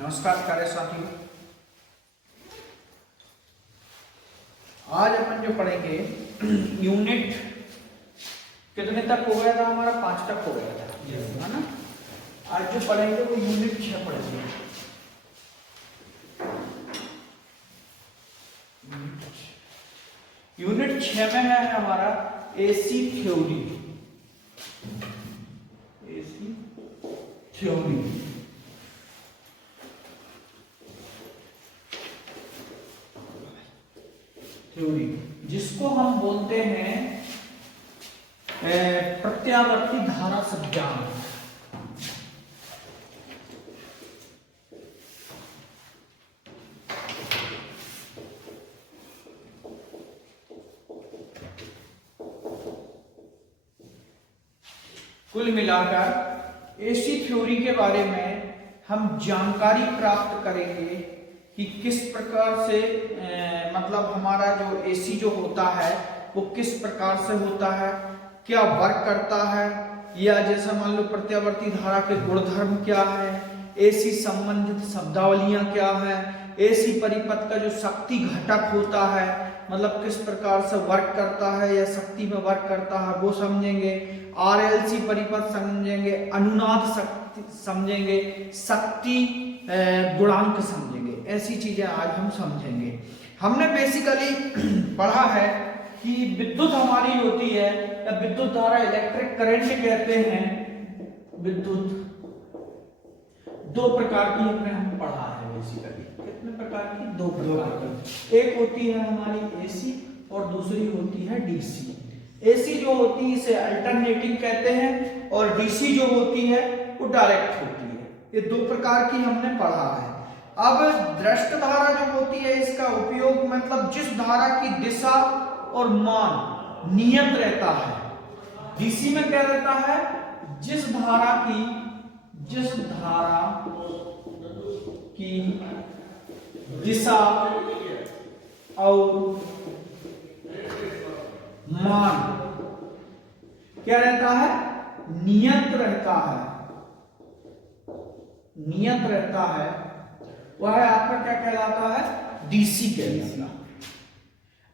नमस्कार प्यारे साथियों, आज अपन जो पढ़ेंगे यूनिट कितने तक हो गया था हमारा? 5 तक हो गया था, है ना। आज जो पढ़ेंगे वो यूनिट 6 पढ़ेंगे। यूनिट 6 में है हमारा AC theory. AC theory theory जिसको हम बोलते हैं प्रत्यावर्ती धारा सिद्धांत। कुल मिलाकर एसी थ्योरी के बारे में हम जानकारी प्राप्त करेंगे कि किस प्रकार से मतलब हमारा जो एसी जो होता है वो किस प्रकार से होता है, क्या वर्क करता है, या जैसा मान लो प्रत्यावर्ती धारा के गुणधर्म क्या है, एसी संबंधित शब्दावलियां क्या है, एसी परिपथ का जो शक्ति घटक होता है मतलब किस प्रकार से वर्क करता है या शक्ति में वर्क करता है वो समझेंगे। आरएलसी परिपथ समझेंगे, अनुनाद शक्ति समझेंगे, शक्ति गुणांक समझेंगे। ऐसी चीजें आज हम समझेंगे। हमने बेसिकली पढ़ा है कि विद्युत हमारी होती है या विद्युत धारा इलेक्ट्रिक करंट कहते हैं। विद्युत दो प्रकार की हमने पढ़ा है बेसिकली। कितने प्रकार की? दो प्रकार की। एक होती है हमारी एसी और दूसरी होती है डीसी। एसी जो होती है इसे अल्टरनेटिंग कहते हैं और डीसी जो होती है वो डायरेक्ट होती है। ये दो प्रकार की हमने पढ़ा है। अब दृष्ट धारा जो होती है इसका उपयोग मतलब जिस धारा की दिशा और मान नियत रहता है। डीसी में क्या रहता है? जिस धारा की दिशा और मान क्या रहता है? नियत रहता है। नियत रहता है वह आपका क्या कहलाता है? डीसी कहलाता है।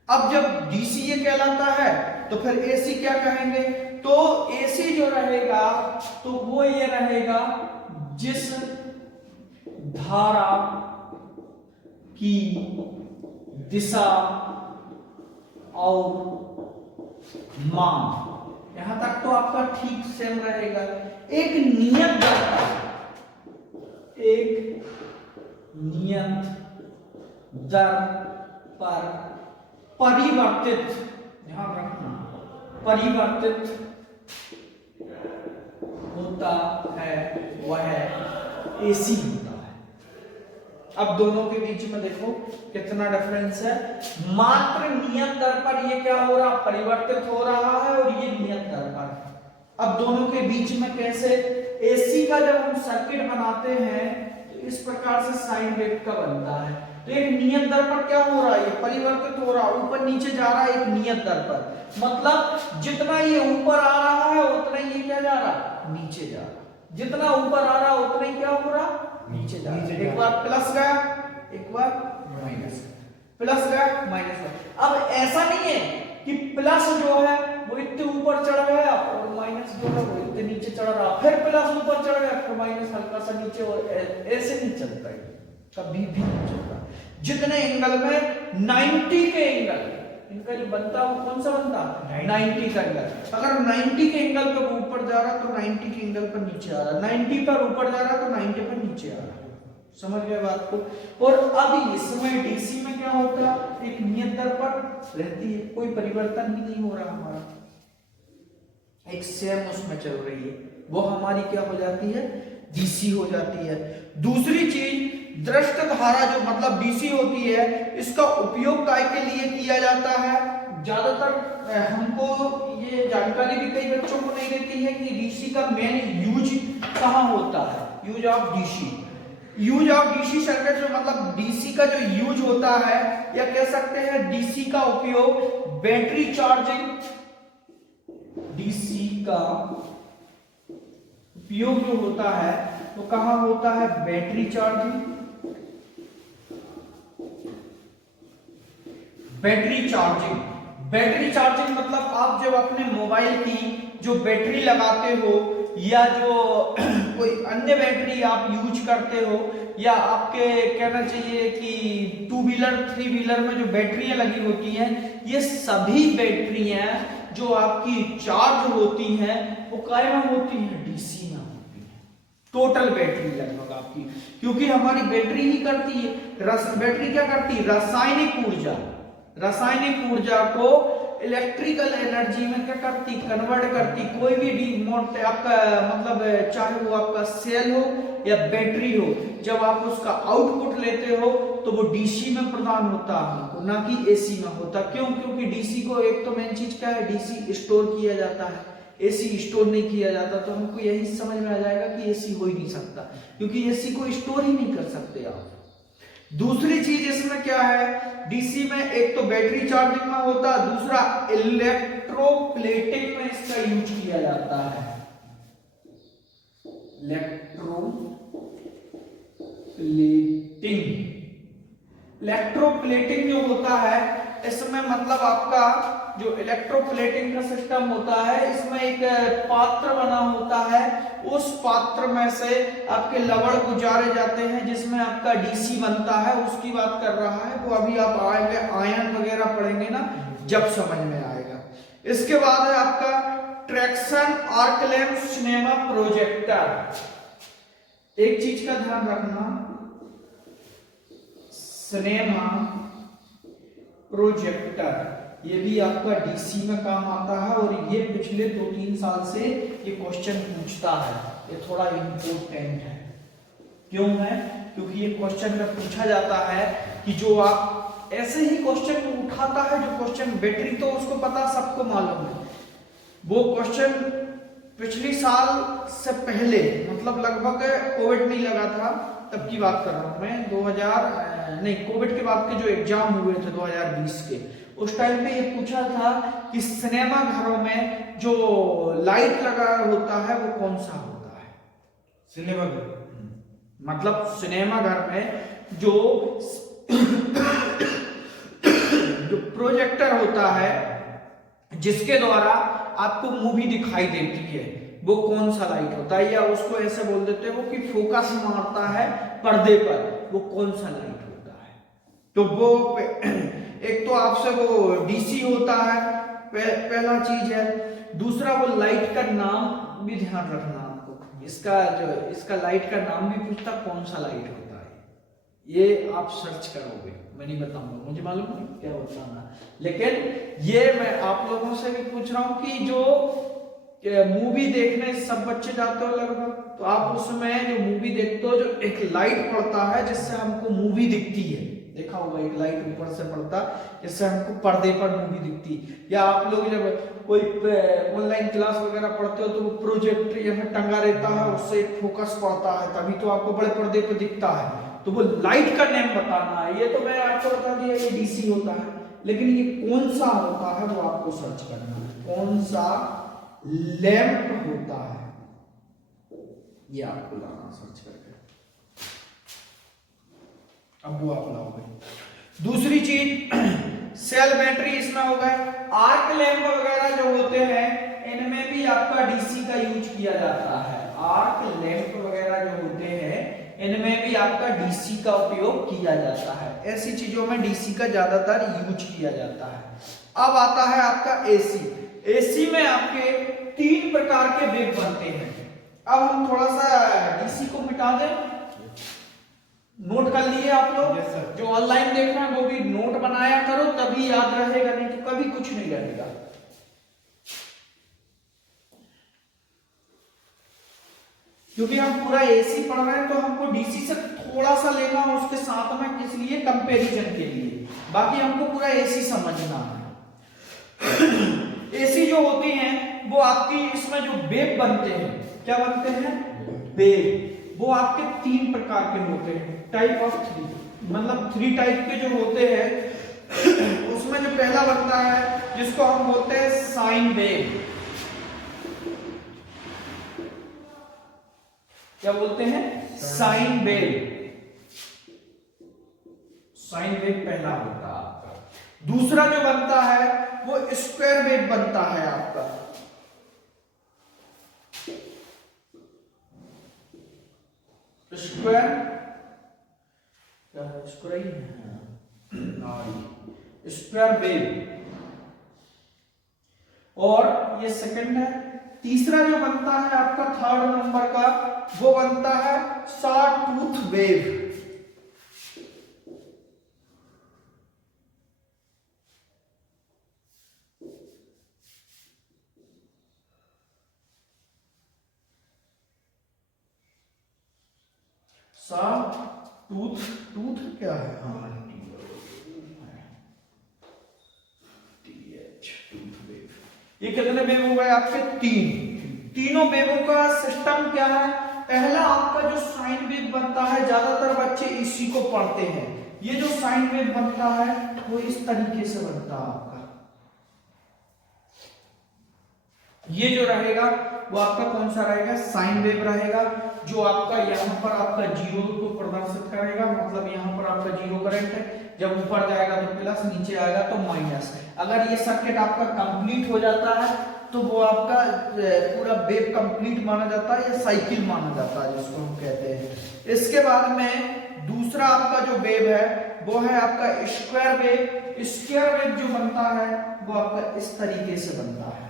अब जब डीसी ये कहलाता है तो फिर एसी क्या कहेंगे? तो एसी जो रहेगा तो वो ये रहेगा जिस धारा की दिशा और मान। यहां तक तो आपका ठीक सेम रहेगा। एक नियत दर पर परिवर्तित, ध्यान रखना, परिवर्तित होता है वह एसी होता है। अब दोनों के बीच में देखो कितना डिफरेंस है। मात्र नियत दर पर ये क्या हो रहा? परिवर्तित हो रहा है और ये नियत दर पर। अब दोनों के बीच में कैसे? एसी का जब हम सर्किट बनाते हैं तो इस प्रकार से साइन वेव का बनता है। तो एक नियत दर पर क्या हो रहा है? ये परिवर्तित हो रहा है, ऊपर नीचे जा रहा है एक नियत दर पर। मतलब जितना ये ऊपर आ रहा है उतना ही ये क्या जा रहा है? नीचे जा रहा है। जितना ऊपर आ रहा है उतना ही क्या हो रहा? नीचे जा रहा है। एक बार प्लस गया, एक बार माइनस, प्लस गया माइनस। अब ऐसा नहीं है कि प्लस जो है वो इतने ऊपर चढ़ गया और माइनस जो है वो इतने नीचे चढ़ रहा, फिर प्लस ऊपर चढ़ गया फिर माइनस हल्का सा नीचे, और ऐसे नहीं चलता है, कभी भी नहीं चलता। जितने एंगल में 90 के एंगल इनका जो बनता है वो कौन सा बनता है? 90 का एंगल। अगर 90 के एंगल पर ऊपर जा रहा तो 90 के एंगल पर नीचे आ रहा, 90 पर ऊपर जा रहा तो 90 पर नीचे आ रहा। समझ गए बात को? और अब इसमें डीसी में क्या होता है? एक नियत दर पर रहती है, कोई परिवर्तन ही नहीं हो रहा हमारा, एक सेम उसमें चल रही है, वो हमारी क्या हो जाती है? डीसी हो जाती है। दूसरी चीज दृष्ट धारा जो मतलब डीसी होती है इसका उपयोग काय के लिए किया जाता है? ज्यादातर हमको ये जानकारी भी कई बच्चों को नहीं रहती है कि डीसी का मेन यूज कहाँ होता है। Use of DC, use of DC circuit जो मतलब डीसी का जो यूज होता है या कह सकते हैं डीसी का उपयोग बैटरी चार्जिंग, डीसी का उपयोग जो होता है वो कहाँ होता है? Battery charging. Battery charging, battery charging मतलब आप जब अपने मोबाइल की जो बैटरी लगाते हो या जो कोई अन्य बैटरी आप यूज करते हो, या आपके कहना चाहिए कि टू व्हीलर थ्री व्हीलर में जो बैटरियां लगी होती हैं, ये सभी बैटरियां जो आपकी चार्ज होती हैं वो कायम होती हैं डीसी में होती हैं। टोटल बैटरी लगभग आपकी, क्योंकि हमारी बैटरी ही करती है, बैटरी क्या करती है? रासायनिक ऊर्जा, रासायनिक ऊर्जा को इलेक्ट्रिकल एनर्जी में क्या करती? कन्वर्ट करती। कोई भी डिमोट आपका मतलब चाहे वो आपका सेल हो या बैटरी हो, जब आप उसका आउटपुट लेते हो तो वो डीसी में प्रदान होता है, ना कि एसी में होता। क्यों? क्योंकि डीसी को एक तो मेन चीज क्या है? डीसी स्टोर किया जाता है, एसी स्टोर नहीं किया जाता। तो हमको यही समझ में आ जाएगा कि एसी हो ही नहीं सकता, क्योंकि एसी को स्टोर ही नहीं कर सकते आप। दूसरी चीज इसमें क्या है? डीसी में एक तो बैटरी चार्जिंग में होता है, दूसरा इलेक्ट्रोप्लेटिंग में इसका यूज किया जाता है। इलेक्ट्रोप्लेटिंग जो होता है इसमें मतलब आपका जो इलेक्ट्रोप्लेटिंग का सिस्टम होता है, इसमें एक पात्र बना होता है, उस पात्र में से आपके लवण गुजारे जाते हैं जिसमें आपका डीसी बनता है, उसकी बात कर रहा है वो। अभी आप आएंगे आयन वगैरह पढ़ेंगे ना, जब समझ में आएगा। इसके बाद है आपका traction arc lamp cinema projector. एक चीज का ध्यान रखना, सिनेमा प्रोजेक्टर ये भी आपका डीसी में काम आता है, और ये पिछले 2-3 साल से ये क्वेश्चन पूछता है। ये थोड़ा इंपॉर्टेंट है। क्यों है? क्योंकि ये क्वेश्चन में पूछा जाता है कि जो आप ऐसे ही क्वेश्चन उठाता है, जो क्वेश्चन बैटरी तो उसको पता, सबको मालूम है। वो क्वेश्चन पिछले साल से पहले, मतलब लगभग कोविड नहीं लगा था तब की बात कर रहा हूं मैं, 2000 नहीं, कोविड के बाद के जो एग्जाम हुए थे 2020 के, उस टाइम पे ये पूछा था कि सिनेमा घरों में जो लाइट लगा होता है वो कौन सा होता है? सिनेमा घर मतलब सिनेमा घर में जो जो प्रोजेक्टर होता है जिसके द्वारा आपको मूवी दिखाई देती है, वो कौन सा लाइट होता है? या उसको ऐसे बोल देते हैं वो कि फोकस मारता है पर्दे पर, वो कौन सा लाइट होता है? तो वो एक तो आपसे वो डीसी होता है, पहला चीज है। दूसरा वो लाइट का नाम भी ध्यान रखना आपको, इसका लाइट का नाम भी पूछता, कौन सा लाइट होता है? ये आप सर्च करोगे, मैं नहीं बताऊंगा, मुझे मालूम नहीं क्या बताना, लेकिन ये मैं आप लोगों से भी पूछ रहा हूं कि जो मूवी देखने सब बच्चे जाते हो लगभग, तो आप उसमें जो मूवी देखते हो, जो एक लाइट पड़ता है जिससे हमको मूवी दिखती है, देखा होगा एक लाइट ऊपर से पड़ता जिससे हमको पर्दे पर मूवी दिखती। या आप लोग जब कोई ऑनलाइन क्लास वगैरह पढ़ते हो तो वो प्रोजेक्टर यहाँ टंगा रहता है, उससे एक फोकस पड़ता है, तभी तो आपको बड़े पर्दे पर दिखता है। तो वो लाइट का नेम बताना है। ये तो मैं आपको बता दिया ये डीसी होता है, लेकिन ये कौन सा होता है वो आपको सर्च करना है, कौन सा लैंप होता है ये आपको लाना सर्च करके, अब वो आप लाओगे। दूसरी चीज सेल बैटरी इसमें हो गए। आर्क लैंप वगैरह जो होते हैं इनमें भी आपका डीसी का यूज किया जाता है। आर्क लैंप वगैरह जो होते हैं इनमें भी आपका डीसी का उपयोग किया जाता है। ऐसी चीजों में डीसी का ज्यादातर यूज किया जाता है। अब आता है आपका एसी। एसी में आपके 3 प्रकार के वेव बनते हैं। अब हम थोड़ा सा डीसी को मिटा दें, नोट कर लिए आप लोग। yes, जो ऑनलाइन देख रहे हैं वो भी नोट बनाया करो, तभी याद रहेगा, नहीं तो कभी कुछ नहीं रहेगा। क्योंकि हम पूरा एसी पढ़ रहे हैं तो हमको डीसी से थोड़ा सा लेना उसके साथ में, किस लिए? कंपैरिजन के लिए। बाकी हमको पूरा एसी समझना है। एसी जो होती हैं वो आपकी इसमें जो वेव बनते हैं, क्या बनते हैं? वेव। वो आपके 3 प्रकार के होते हैं, टाइप ऑफ 3, मतलब 3 टाइप के जो होते हैं। उसमें जो पहला बनता है जिसको हम बोलते हैं साइन वेव। क्या बोलते हैं? Sine wave. साइन वेव पहला होता है आपका। दूसरा जो बनता है वो स्क्वायर वेव बनता है आपका। Square square square wave. और ये सेकंड है। तीसरा जो बनता है आपका थर्ड नंबर का, वो बनता है सॉटूथ वेव। सॉटूथ, टूथ क्या है? हाँ, ये कितने वेव हो गए आपके? तीन। तीनों वेवों का सिस्टम क्या है? पहला आपका जो साइन वेव बनता है, ज्यादातर बच्चे इसी को पढ़ते हैं। ये जो साइन वेव बनता है वो इस तरीके से बनता है आपका। ये जो रहेगा वो आपका कौन सा रहेगा? साइन वेव रहेगा, जो आपका यहाँ पर आपका जीरो को प्रदर्शित करेगा, मतलब यहाँ पर आपका जीरो करंट है। जब ऊपर जाएगा तो प्लस, नीचे आएगा तो माइनस। अगर ये सर्किट आपका कंप्लीट हो जाता है तो वो आपका पूरा वेव कंप्लीट माना जाता है, या साइकिल माना जाता है जिसको हम कहते हैं। इसके बाद में दूसरा आपका जो वेव है वो है आपका स्क्वायर वेव। स्क्वायर वेव जो बनता है वो आपका इस तरीके से बनता है।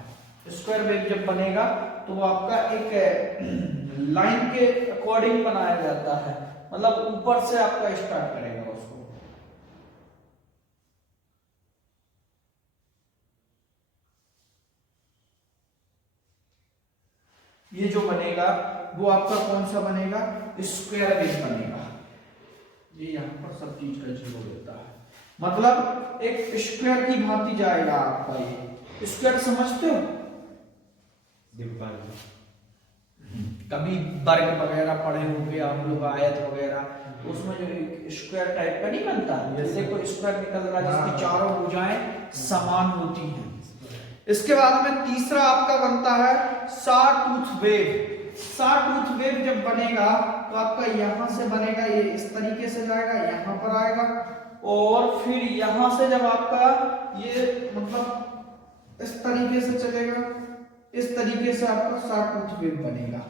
स्क्वायर वेव जब बनेगा तो वो आपका एक लाइन के अकॉर्डिंग बनाया जाता है, मतलब ऊपर से आपका स्टार्ट करेगा उसको। ये जो बनेगा वो आपका कौन सा बनेगा? स्क्वायर वेव बनेगा। ये यहाँ पर सब चीज का जीरो देता है, मतलब एक स्क्वायर की भांति जाएगा आपका। ये स्क्वायर समझते हो? कभी वर्ग वगैरह पढ़े होंगे आप लोग, आयत वगैरह, तो उसमें जो स्क्वायर टाइप का नहीं बनता, जैसे कोई स्क्वायर निकल रहा है जिसकी चारों भुजाएं समान होती हैं। इसके बाद में तीसरा आपका बनता है सॉटूथ वेव। सॉटूथ वेव जब बनेगा तो आपका यहां से बनेगा, ये इस तरीके से जाएगा, यहां पर आएगा, और फिर यहां से जब आपका ये मतलब इस तरीके से चलेगा, इस तरीके से आपका सॉटूथ वेव बनेगा।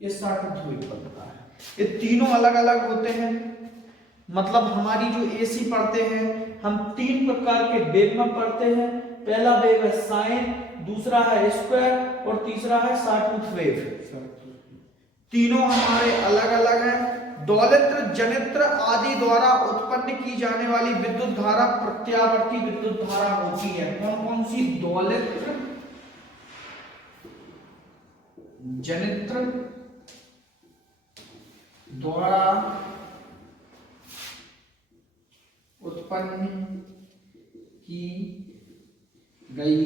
ये सॉटूथ वेव बनता है। ये तीनों अलग अलग होते हैं, मतलब हमारी जो एसी पढ़ते हैं हम तीन प्रकार के वेव में पढ़ते हैं। पहला वेव है साइन, दूसरा है स्क्वायर, और तीसरा है सॉटूथ वेव। तीनों हमारे अलग अलग हैं। दोलित्र, जनित्र आदि द्वारा उत्पन्न की जाने वाली विद्युत धारा प्रत्यावर्ती विद्युत धारा होती है। कौन कौन सी? दोलित्र, जनित्र द्वारा उत्पन्न की गई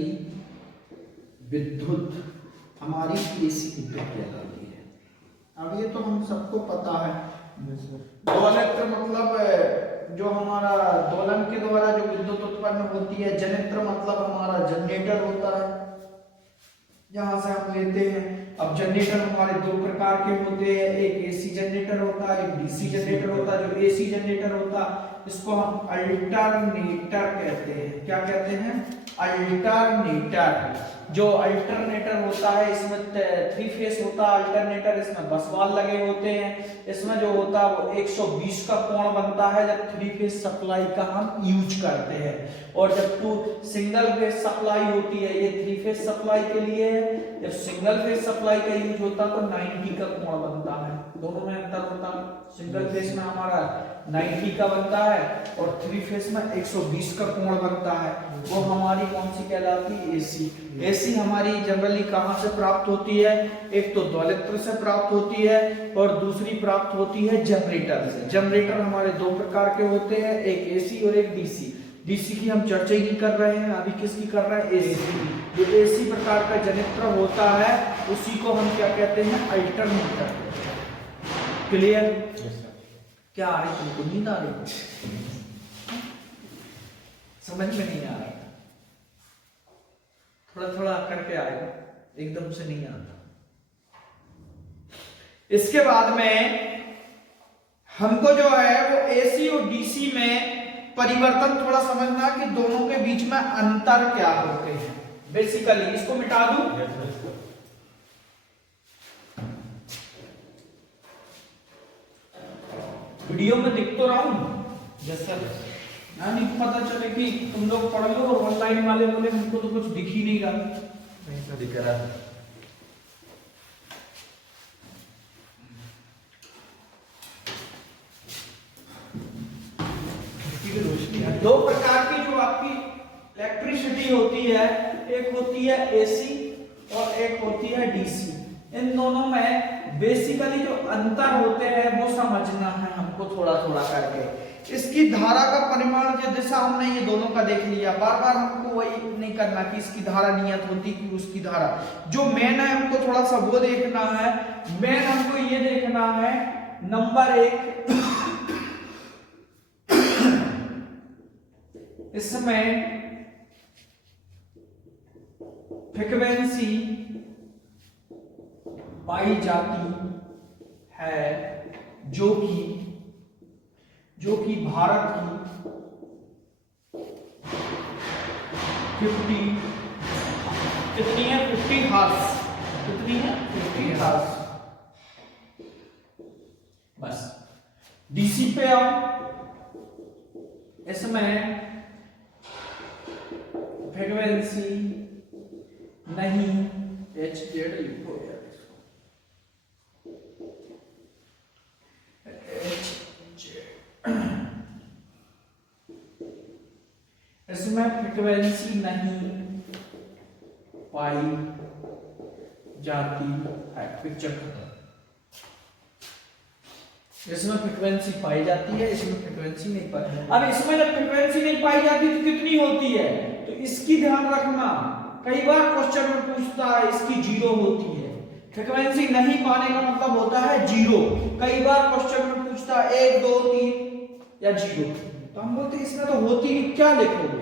विद्युत हमारी एसी विद्युत कहलाती है। अब ये तो हम सबको पता है। दोलित्र मतलब जो हमारा दोलन के द्वारा जो विद्युत उत्पन्न होती है। जनित्र मतलब हमारा जनरेटर होता है, जहां से हम लेते हैं। अब जनरेटर हमारे दो प्रकार के होते हैं, एक एसी जनरेटर होता है, एक डीसी जनरेटर होता है। जो एसी जनरेटर होता है इसको हम अल्टरनेटर कहते हैं। क्या कहते हैं? अल्टरनेटर। जो अल्टरनेटर होता है इसमें 3 फेस होता है अल्टरनेटर, इसमें बस बार लगे होते हैं। इसमें जो होता है वो 120 का कोण बनता है जब 3 फेस सप्लाई का हम यूज करते हैं, और जब 2 सिंगल फेस सप्लाई होती है, ये 3 फेस सप्लाई के लिए है। जब सिंगल फेस सप्लाई का यूज होता है तो 90 का कोण बनता है। दोनों में अंतर होता है। सिंगल फेस में हमारा 90 का बनता है और 3 फेस में 120 का कोण बनता है। वो हमारी कौन सी कहलाती है? एसी। एसी हमारी जनरली कहां से प्राप्त होती है? एक तो दोलित्र से प्राप्त होती है और दूसरी प्राप्त होती है जनरेटर से। जनरेटर हमारे दो प्रकार के होते हैं, एक एसी और एक डीसी। डीसी की हम चर्चा ही नहीं कर रहे हैं, अभी किसकी कर रहे हैं? एसी। जो एसी प्रकार का जनित्र होता है उसी को हम क्या कहते हैं? अल्टरनेटर। क्लियर? क्या आ रही तुमको? नींद आ रही? समझ में नहीं आ रहा? थोड़ा थोड़ा करके आएगा, एकदम से नहीं आता। इसके बाद में हमको जो है वो एसी और डीसी में परिवर्तन थोड़ा समझना कि दोनों के बीच में अंतर क्या होते हैं। बेसिकली इसको मिटा दूं, वीडियो में दिख तो रहा हूं जैसे नहीं पता चले कि तुम लोग पढ़ लो और ऑनलाइन वाले बोले हमको तो कुछ दिख ही नहीं रहा। नहीं तो दिख रहा है। दो प्रकार की जो आपकी इलेक्ट्रिसिटी होती है, एक होती है एसी और एक होती है डीसी। इन दोनों में बेसिकली जो अंतर होते हैं वो समझना है हमको थोड़ा थोड़ा करके। इसकी धारा का परिमाण जो दिशा हमने ये दोनों का देख लिया, बार बार हमको वही नहीं करना कि इसकी धारा नियत होती कि उसकी धारा। जो मेन है हमको थोड़ा सा वो देखना है। मेन हमको ये देखना है नंबर एक, इसमें फ्रीक्वेंसी पाई जाती है जो कि भारत की 50 कितनी है 50 हर्ट्ज, कितनी है 50 हर्ट्ज। बस डीसी पे आओ, इसमें फ्रीक्वेंसी नहीं, HZ लिखो यार इसमें फ्रीक्वेंसी नहीं पाई जाती है। पिक्चर खत्म। इसमें फ्रीक्वेंसी पाई जाती है, इसमें फ्रीक्वेंसी नहीं पाई। अब इसमें जब फ्रीक्वेंसी नहीं पाई जाती तो कितनी होती है, तो इसकी ध्यान रखना। कई बार क्वेश्चन में पूछता है इसकी 0 होती है। फ्रीक्वेंसी नहीं पाने का मतलब होता है 0। कई बार क्वेश्चन में पूछता है 1 2 3 या 0, तो हम बोलते हैं इसमें तो होती नहीं, क्या लिखोगे।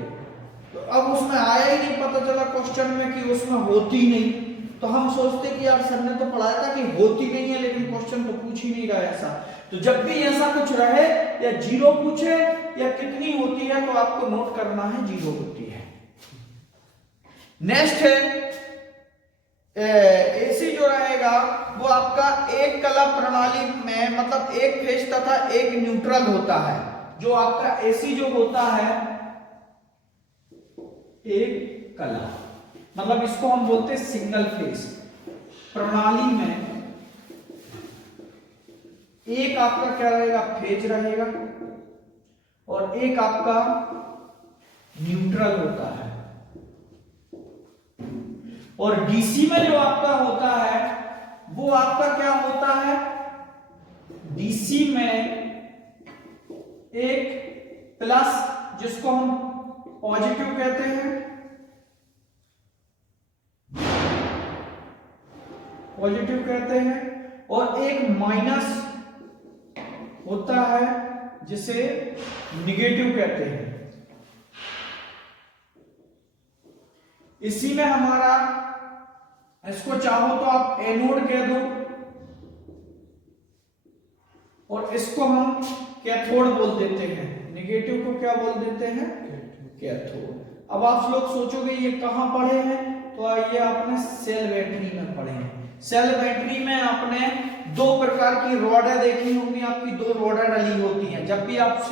तो अब उसमें आया ही नहीं, पता चला क्वेश्चन में कि उसमें होती नहीं, तो हम सोचते कि यार सर ने तो पढ़ाया था कि होती नहीं है, लेकिन क्वेश्चन तो पूछ ही नहीं रहा ऐसा। तो जब भी ऐसा कुछ रहे या 0 पूछे या कितनी होती है तो आपको नोट करना है 0 होती है। नेक्स्ट है एसी जो रहेगा वो आपका एक कला प्रणाली में, मतलब एक फेज तथा एक न्यूट्रल होता है। जो आपका एसी जो होता है एक कला, मतलब इसको हम बोलते हैं सिंगल फेज प्रणाली में। एक आपका क्या रहेगा फेज रहेगा और एक आपका न्यूट्रल होता है। और डीसी में जो आपका होता है वो आपका क्या होता है, डीसी में एक प्लस जिसको हम पॉजिटिव कहते हैं, पॉजिटिव कहते हैं, और एक माइनस होता है जिसे निगेटिव कहते हैं। इसी में हमारा, इसको चाहो तो आप एनोड कह दो और इसको हम कैथोड बोल देते हैं। निगेटिव को क्या बोल देते हैं, कैथोड। अब आप लोग सोचोगे ये कहां पढ़े हैं, तो ये आपने सेल बैटरी में पढ़े हैं। सेल बैटरी में आपने 2 प्रकार की रॉडें देखी होंगी, आपकी 2 रॉडें डली होती हैं। जब भी आप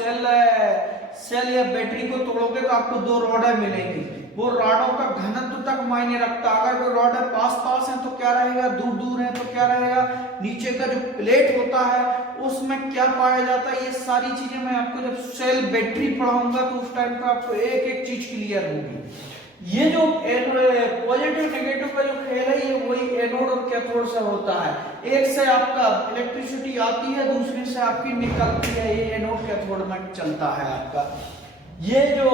सेल या बैटरी को तोड़ोगे तो आपको 2 रॉडें मिलेंगी। वो रॉडों का घनत्व तक मायने रखता है। अगर वो रॉडें पास पास हैं तो क्या रहेगा, दूर दूर है तो क्या रहेगा, नीचे का जो प्लेट होता है उसमें क्या पाया जाता है, ये सारी चीजें मैं आपको जब सेल बैटरी पढ़ाऊंगा तो उस टाइम पर आपको एक एक चीज क्लियर होगी। ये जो पॉजिटिव नेगेटिव का जो खेल है ये वही एनोड और कैथोड से होता है। एक से आपका इलेक्ट्रिसिटी आती है, दूसरे से आपकी निकलती है। ये एनोड कैथोड में चलता है आपका ये जो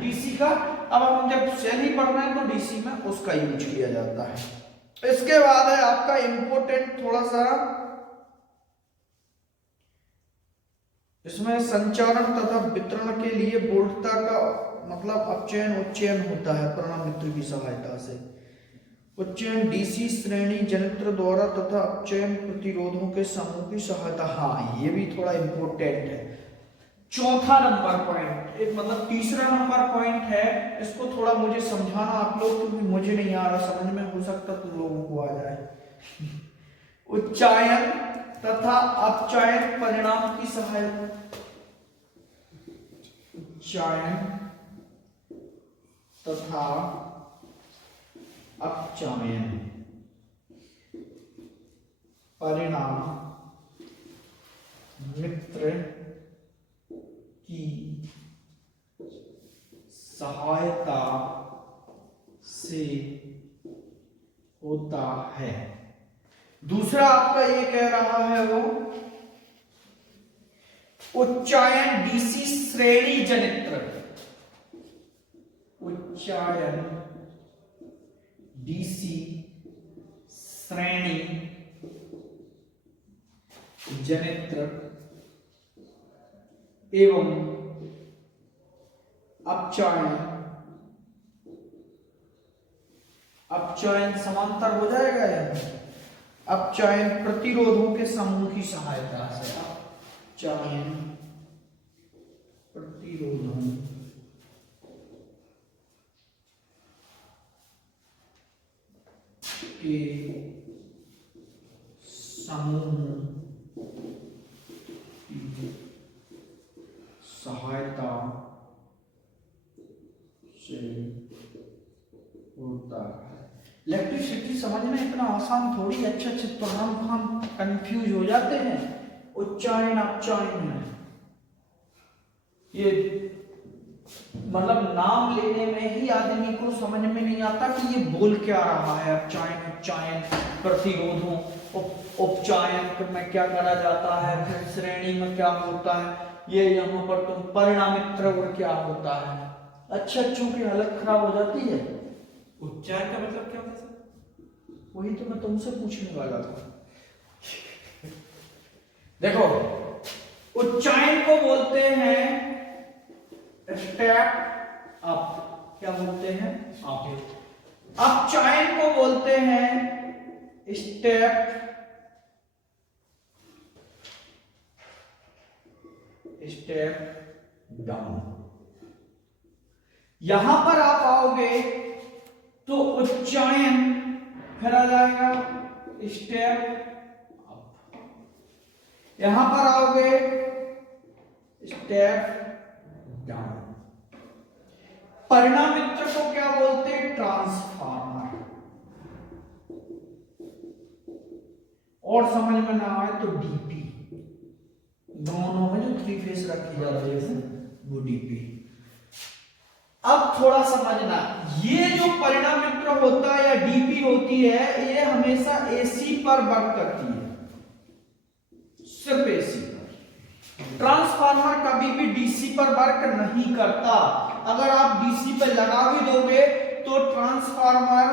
डीसी का। अब हम जब सेल ही पढ़ रहे हैं तो डीसी में उसका यूज किया जाता है। इसके बाद है आपका इंपॉर्टेंट थोड़ा सा, इसमें संचारण तथा वितरण के लिए वोल्टता का मतलब अपचयन उच्चयन होता है प्रणामित्र की सहायता से। उच्चयन डीसी श्रेणी जनित्र द्वारा तथा अपचयन प्रतिरोधों के समूह की सहायता। हाँ, ये भी थोड़ा इंपॉर्टेंट है। चौथा नंबर पॉइंट, एक मतलब तीसरा नंबर पॉइंट है, इसको थोड़ा मुझे समझाना आप लोग, क्योंकि मुझे नहीं आ रहा समझ में, हो सकता तुम लोगों को आ जाए। उच्चायन तथा अपचयन परिणाम की सहायता। उच्चायन तथा अपचयन परिणाम मित्र की सहायता से होता है। दूसरा आपका ये कह रहा है वो उच्चायन डीसी श्रेणी जनित्र। उच्चायन डीसी श्रेणी जनित्र एवं अपचयन समांतर हो जाएगा यार। अपचयन प्रतिरोधों के समूह की सहायता से। अपचयन प्रतिरोधों के समूह की सहायता से होता है। इलेक्ट्रिसिटी समझना इतना आसान थोड़ी, अच्छे अच्छे तो हम कंफ्यूज हो जाते हैं उच्चारण अपचयन में। ये मतलब नाम लेने में ही आदमी को समझ में नहीं आता कि ये बोल क्या रहा है। अपचयन, उच्चायन, प्रतिरोधों, उपचयन में क्या करा जाता है, फिर श्रेणी में क्या होता है, ये यहाँ पर तुम परिणामित्र और क्या होता है। अच्छे अच्छों की हालत खराब हो जाती है। उच्चारण का मतलब क्या होता है सर? वही तो मैं तुमसे पूछने वाला था। देखो, उच्चारण को बोलते हैं स्टेप अप। क्या बोलते हैं? अप। अपचयन को बोलते हैं स्टेप डाउन। यहां पर आप आओगे तो उच्चारण फिर आ जाएगा स्टेप अप। यहां पर आओगे स्टेप डाउन। परिणामित्र को क्या बोलते हैं? ट्रांसफार्मर। और समझ में ना आए तो डीपी। दोनों में जो थ्री फेस रखी जाती है वो डीपी। अब थोड़ा समझना, ये जो परिणामित्र होता है या डीपी होती है, ये हमेशा एसी पर वर्क करती है, सिर्फ एसी पर। ट्रांसफार्मर कभी भी डीसी पर वर्क नहीं करता। अगर आप डीसी पे लगा भी दोगे तो ट्रांसफार्मर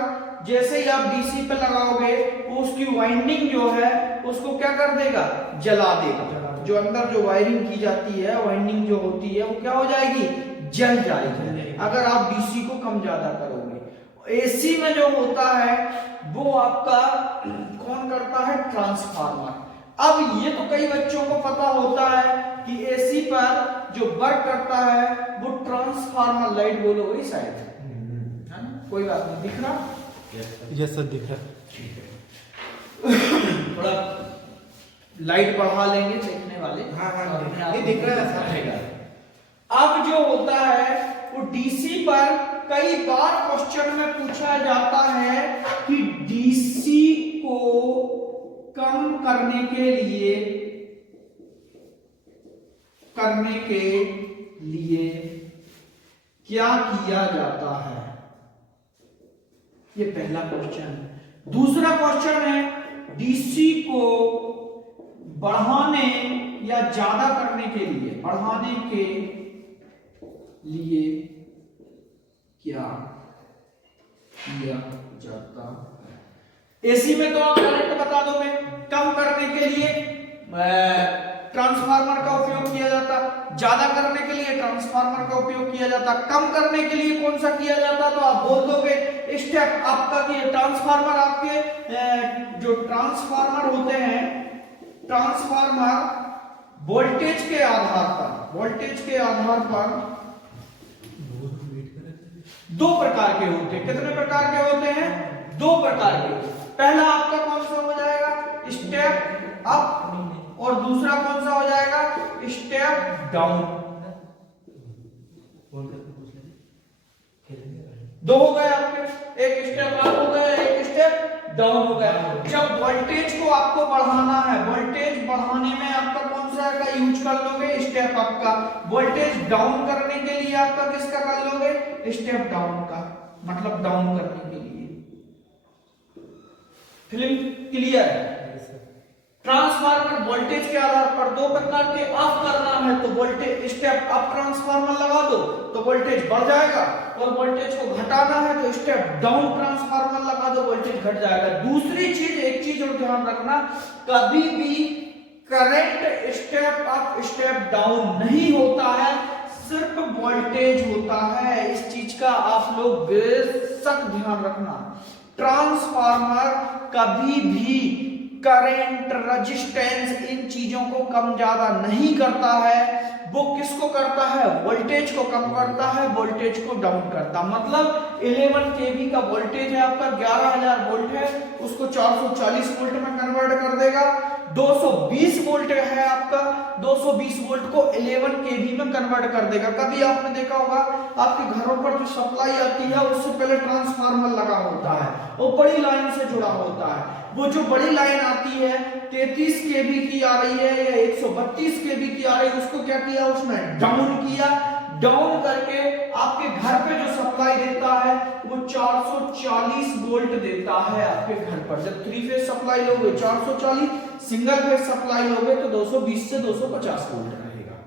जैसे ही आप डीसी पे लगाओगे तो उसकी वाइंडिंग जो है उसको क्या कर देगा? जला देगा। जो अंदर जो वायरिंग की जाती है, वाइंडिंग जो होती है, वो क्या हो जाएगी? जल जाएगी, अगर आप डीसी को कम ज्यादा करोगे। एसी में जो होता है वो आपका कौन करता है? ट्रांसफार्मर। अब ये तो कई बच्चों को पता होता है कि एसी पर जो वर्क करता है वो ट्रांसफार्मर। लाइट बोलो वही शायद है ना? कोई बात नहीं, दिख रहा? यस सर, दिख रहा। थोड़ा लाइट बढ़ा लेंगे देखने वाले। हाँ, ये दिख रहा है। अब जो होता है वो डीसी पर कई बार क्वेश्चन में पूछा जाता है कि डीसी को कम करने के लिए क्या किया जाता है? ये पहला क्वेश्चन है। दूसरा क्वेश्चन है डीसी को बढ़ाने या ज्यादा करने के लिए, बढ़ाने के लिए क्या किया जाता है? एसी में तो आप करंट बता दो, मैं कम करने के लिए ट्रांसफार्मर का उपयोग किया जाता। ज्यादा करने के लिए ट्रांसफार्मर का उपयोग किया जाता, कम करने के लिए कौन सा किया जाता, तो आप बोल दोगे स्टेप आपका कि ट्रांसफार्मर आपके जो ट्रांसफार्मर होते हैं, ट्रांसफार्मर वोल्टेज के आधार पर दो प्रकार के होते हैं। कितने प्रकार के होते हैं? दो प्रकार के। पहला आपका कौन सा हो जाएगा? स्टेप अप, और दूसरा कौन सा हो जाएगा? Step down. दो हो गए आपके, एक स्टेप अप हो गया, एक स्टेप डाउन हो गया। जब वोल्टेज को आपको बढ़ाना है, वोल्टेज बढ़ाने में आपका कौन सा का यूज कर लोगे? स्टेप अप का। वोल्टेज डाउन करने के लिए आपका किसका कर लोगे? स्टेप डाउन का, मतलब डाउन करने के लिए। फिल्म क्लियर है? ट्रांसफार्मर वोल्टेज के आधार पर दो प्रकार के अप करना है तो वोल्टेज स्टेप अप ट्रांसफार्मर लगा दो तो वोल्टेज बढ़ जाएगा, और वोल्टेज को घटाना है तो स्टेप डाउन ट्रांसफार्मर लगा दो, वोल्टेज घट जाएगा। दूसरी चीज, एक चीज और ध्यान रखना, कभी भी current step up step down नहीं होता है, सिर्फ वोल्टेज होता है। इस चीज का आप लोग बेशक ध्यान रखना। ट्रांसफार्मर कभी भी करंट, रेजिस्टेंस, इन चीजों को कम ज्यादा नहीं करता है। वो किसको करता है? वोल्टेज को कम करता है, वोल्टेज को डाउन करता। मतलब 11 केवी का वोल्टेज है आपका, 11,000 वोल्ट है, उसको 440 वोल्ट में कन्वर्ट कर देगा। 220 वोल्ट है आपका, 220 वोल्ट को 11 केवी में कन्वर्ट कर देगा। कभी आपने देखा होगा आपके घरों पर जो सप्लाई आती है उससे पहले ट्रांसफार्मर लगा होता है, वो बड़ी लाइन से जुड़ा होता है। वो जो बड़ी लाइन आती है 33 केवी की आ रही है या 132 केवी की आ रही है, उसको क्या किया? उसमें डाउन किया। डाउन करके आपके घर पे जो सप्लाई देता है वो 440 वोल्ट देता है आपके घर पर। जब 3 फेज सप्लाई लोगे 440, सिंगल फेज सप्लाई लोगे तो 220 से 250 वोल्ट रहेगा।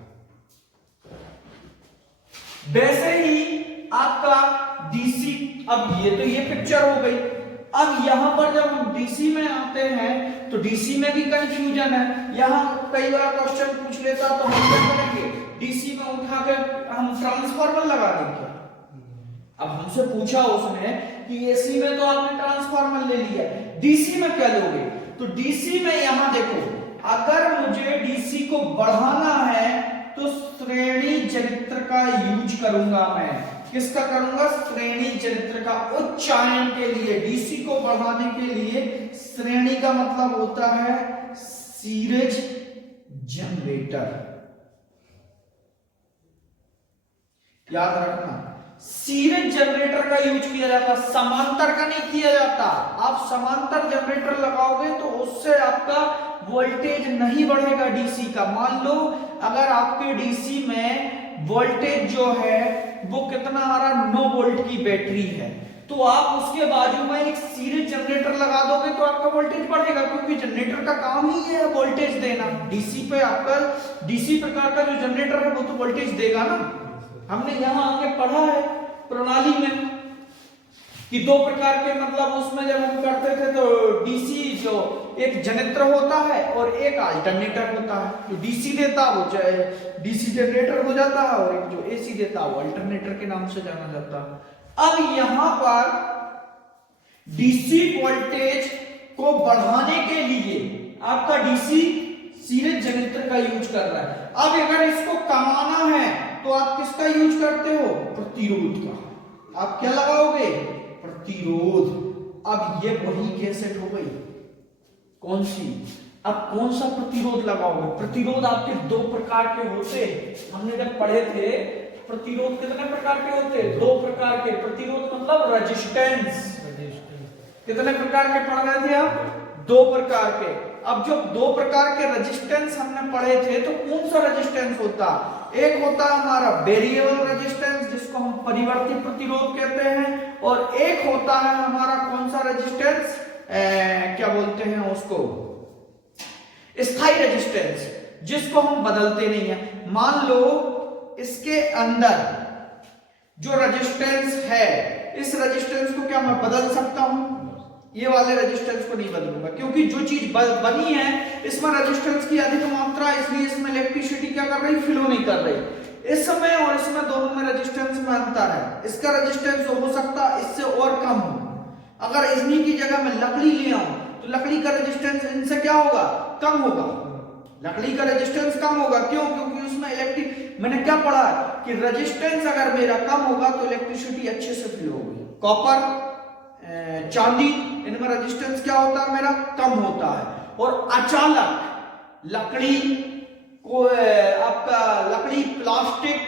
वैसे ही आपका डीसी, अब ये पिक्चर हो गई। अब यहां पर जब हम डीसी में आते हैं तो डीसी में भी कंफ्यूजन है। यहां कई बार क्वेश्चन पूछ लेता तो हम क्या करेंगे? डीसी में उठा के हम ट्रांसफार्मर लगा देंगे। अब हमसे पूछा उसने कि एसी में तो आपने ट्रांसफार्मर ले लिया, डीसी में क्या लोगे? तो डीसी में यहां देखो, अगर मुझे डीसी को बढ़ाना है तो श्रेणी जनित्र का यूज करूंगा मैं। किसका करूंगा? श्रेणी जनित्र का। उच्चारण के लिए, डीसी को बढ़ाने के लिए श्रेणी का मतलब होता है सीरीज जनरेटर। याद रखना, सीरीज जनरेटर का यूज किया जाता, समांतर का नहीं किया जाता। आप समांतर जनरेटर लगाओगे तो उससे आपका वोल्टेज नहीं बढ़ेगा डीसी का। मान लो अगर आपके डीसी में वोल्टेज जो है वो कितना आ रहा? 9 वोल्ट की बैटरी है, तो आप उसके बाजू में एक सीरीज जनरेटर लगा दोगे तो आपका वोल्टेज बढ़ेगा, क्योंकि जनरेटर का काम ही है वोल्टेज देना। डीसी पे आपका डीसी प्रकार का जो जनरेटर है वो तो वोल्टेज देगा ना। हमने यहां आगे पढ़ा है प्रणाली में कि दो प्रकार के, मतलब उसमें जब हम करते थे तो डीसी जो एक जनित्र होता है और एक अल्टरनेटर होता है। जो डीसी देता वो डीसी जनरेटर हो जाता है, और एक जो एसी देता वो अल्टरनेटर के नाम से जाना जाता है। अब यहां पर डीसी वोल्टेज को बढ़ाने के लिए आपका डीसी सीरीज जनित्र का यूज कर रहा है। अब अगर इसको कमाना है तो आप किसका यूज करते हो? प्रतिरोध का। आप क्या लगाओगे? प्रतिरोध। अब ये वही कैसेट हो गई, कौन सी? अब कौन सा प्रतिरोध लगाओगे? प्रतिरोध आपके दो प्रकार के होते, हमने जब पढ़े थे प्रतिरोध कितने प्रकार के होते? 2 प्रकार के। प्रतिरोध मतलब रेजिस्टेंस। कितने प्रकार के पढ़ रहे थे आप? 2 प्रकार के। अब जब 2 प्रकार के रेजिस्टेंस हमने पढ़े थे तो कौन सा रेजिस्टेंस होता? एक होता हमारा वेरिएबल रेजिस्टेंस जिसको हम परिवर्तित प्रतिरोध कहते हैं, और एक होता है हमारा कौन सा रेजिस्टेंस, क्या बोलते हैं उसको, स्थायी रेजिस्टेंस, जिसको हम बदलते नहीं है। मान लो इसके अंदर जो रेजिस्टेंस है, इस रेजिस्टेंस को क्या मैं बदल सकता हूं? ये वाले रेजिस्टेंस को नहीं बदलूंगा, क्योंकि जो चीज बनी है इसमें रेजिस्टेंस की अधिक मात्रा, इसलिए इसमें इलेक्ट्रिसिटी क्या क्या कर रही, फ्लो नहीं कर रही। इस समय और इसमें दोनों में रेजिस्टेंस में अंतर है। इसका रेजिस्टेंस हो सकता है इससे और कम हो। अगर इन्हीं की जगह में लकड़ी ले आऊं तो लकड़ी का रेजिस्टेंस इनसे क्या होगा, कम होगा। लकड़ी का रेजिस्टेंस कम होगा, क्यों? क्योंकि उसमें इलेक्ट्रिक, मैंने क्या पढ़ा कि रेजिस्टेंस अगर मेरा कम होगा तो इलेक्ट्रिसिटी अच्छे से फ्लो होगी। कॉपर, चांदी, इनमें रेजिस्टेंस क्या होता है मेरा, कम होता है। और अचानक लकड़ी को, आपका लकड़ी, प्लास्टिक,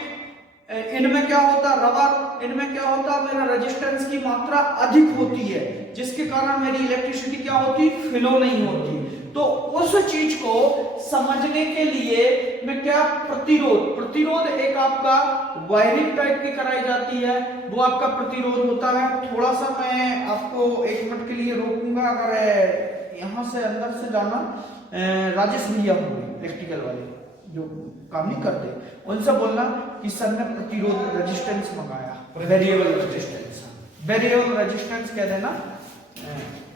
इनमें क्या होता है, रबर, इनमें क्या होता है, मेरा रेजिस्टेंस की मात्रा अधिक होती है, जिसके कारण मेरी इलेक्ट्रिसिटी क्या होती, फ्लो नहीं होती। तो उस चीज को समझने के लिए मैं क्या, प्रतिरोध एक आपका वायरिंग टाइप की कराई जाती है, वो आपका प्रतिरोध होता है। थोड़ा सा मैं आपको 1 मिनट के लिए रोकूंगा। अगर यहां से अंदर से जाना, राजेश भैया होंगे इलेक्ट्रिकल वाले जो काम नहीं करते, उनसे बोलना कि सर ने प्रतिरोध रेजिस्टेंस मंगाया, वेरिएबल रेजिस्टेंस, वेरिएबल रेजिस्टेंस कह देना,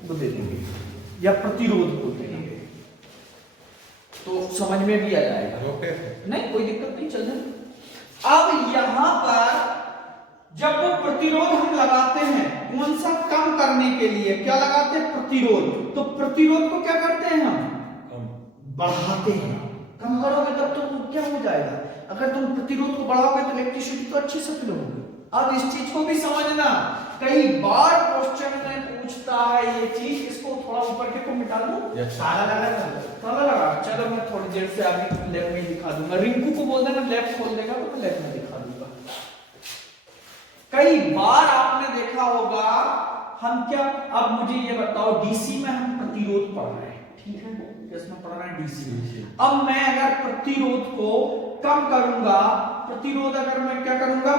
वो दे देंगे, या प्रतिरोध बोल देंगे, तो समझ में भी आ जाएगा। नहीं कोई दिक्कत नहीं, चल जाए। अब यहां पर जब वो प्रतिरोध हम लगाते हैं कौन सा, कम करने के लिए क्या लगाते हैं, प्रतिरोध। तो प्रतिरोध को क्या करते हैं हम, बढ़ाते हैं। कम करोगे तब तो क्या हो जाएगा, अगर तुम प्रतिरोध को बढ़ाओगे तो इलेक्ट्रिसिटी तो अच्छे से फ्लो होगी। अब इस चीज को भी समझना, कई बार क्वेश्चन में पूछता है ये चीज, इसको थोड़ा ऊपर के को मिटा दो, ताला लगा। चलो मैं थोड़ी देर से अभी लैब में दिखा दूंगा, रिंकू को बोल देना लैब खोल देगा तो मैं लैब में दिखा दूंगा। कई बार आपने देखा होगा हम क्या, अब मुझे ये बताओ, डीसी में हम प्रतिरोध पढ़ रहे हैं, ठीक है, इसमें पढ़ रहे हैं डीसी। अब मैं अगर प्रतिरोध को कम करूंगा, प्रतिरोध अगर मैं क्या करूंगा,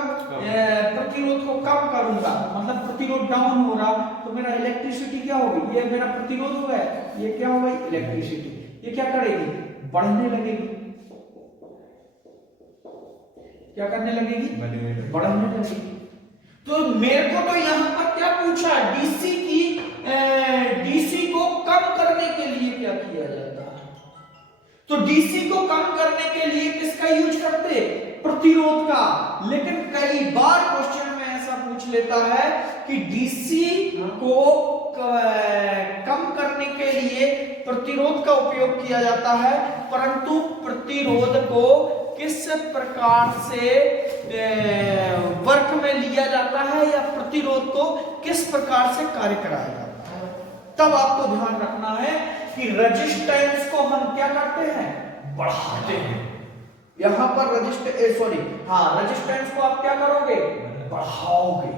प्रतिरोध को कम करूंगा, मतलब प्रतिरोध डाउन हो रहा, तो मेरा इलेक्ट्रिसिटी क्या होगी, ये मेरा प्रतिरोध हो गया, ये क्या होगा, इलेक्ट्रिसिटी, ये क्या करेगी, बढ़ने लगेगी। क्या करने लगेगी, बढ़ने लगेगी। तो मेरे को तो यहां पर क्या पूछा, डीसी की, डीसी को कम करने के लिए क्या किया जाता है, तो डीसी को कम करने के लिए किसका यूज करते, प्रतिरोध का। लेकिन कई बार क्वेश्चन में ऐसा पूछ लेता है कि डीसी को कम करने के लिए प्रतिरोध का उपयोग किया जाता है, परंतु प्रतिरोध को किस प्रकार से वर्क में लिया जाता है, या प्रतिरोध को किस प्रकार से कार्य कराया जाता है। तब आपको ध्यान रखना है कि रेजिस्टेंस को हम क्या करते हैं, बढ़ाते हैं। यहां पर रेजिस्टेंस को आप क्या करोगे, बढ़ाओगे।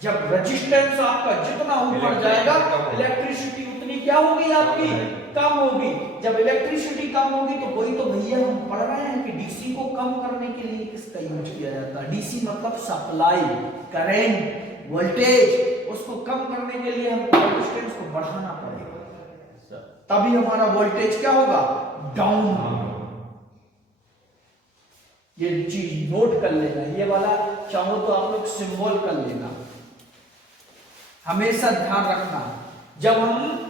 जब रेजिस्टेंस आपका जितना ऊपर जाएगा इलेक्ट्रिसिटी उतनी क्या होगी, आपकी कम होगी। जब इलेक्ट्रिसिटी कम होगी तो वही तो भैया हम पढ़ रहे हैं कि डीसी को कम करने के लिए किसका यूज किया जाता है। डीसी मतलब सप्लाई, करंट, वोल्टेज, उसको कम करने के लिए हमको रेजिस्टेंस को बढ़ाना पड़ेगा, तभी हमारा वोल्टेज क्या होगा, डाउन होगा। ये चीज नोट कर लेना, ये वाला चाहो तो आप लोग सिंबल कर लेना, हमेशा ध्यान रखना। जब हम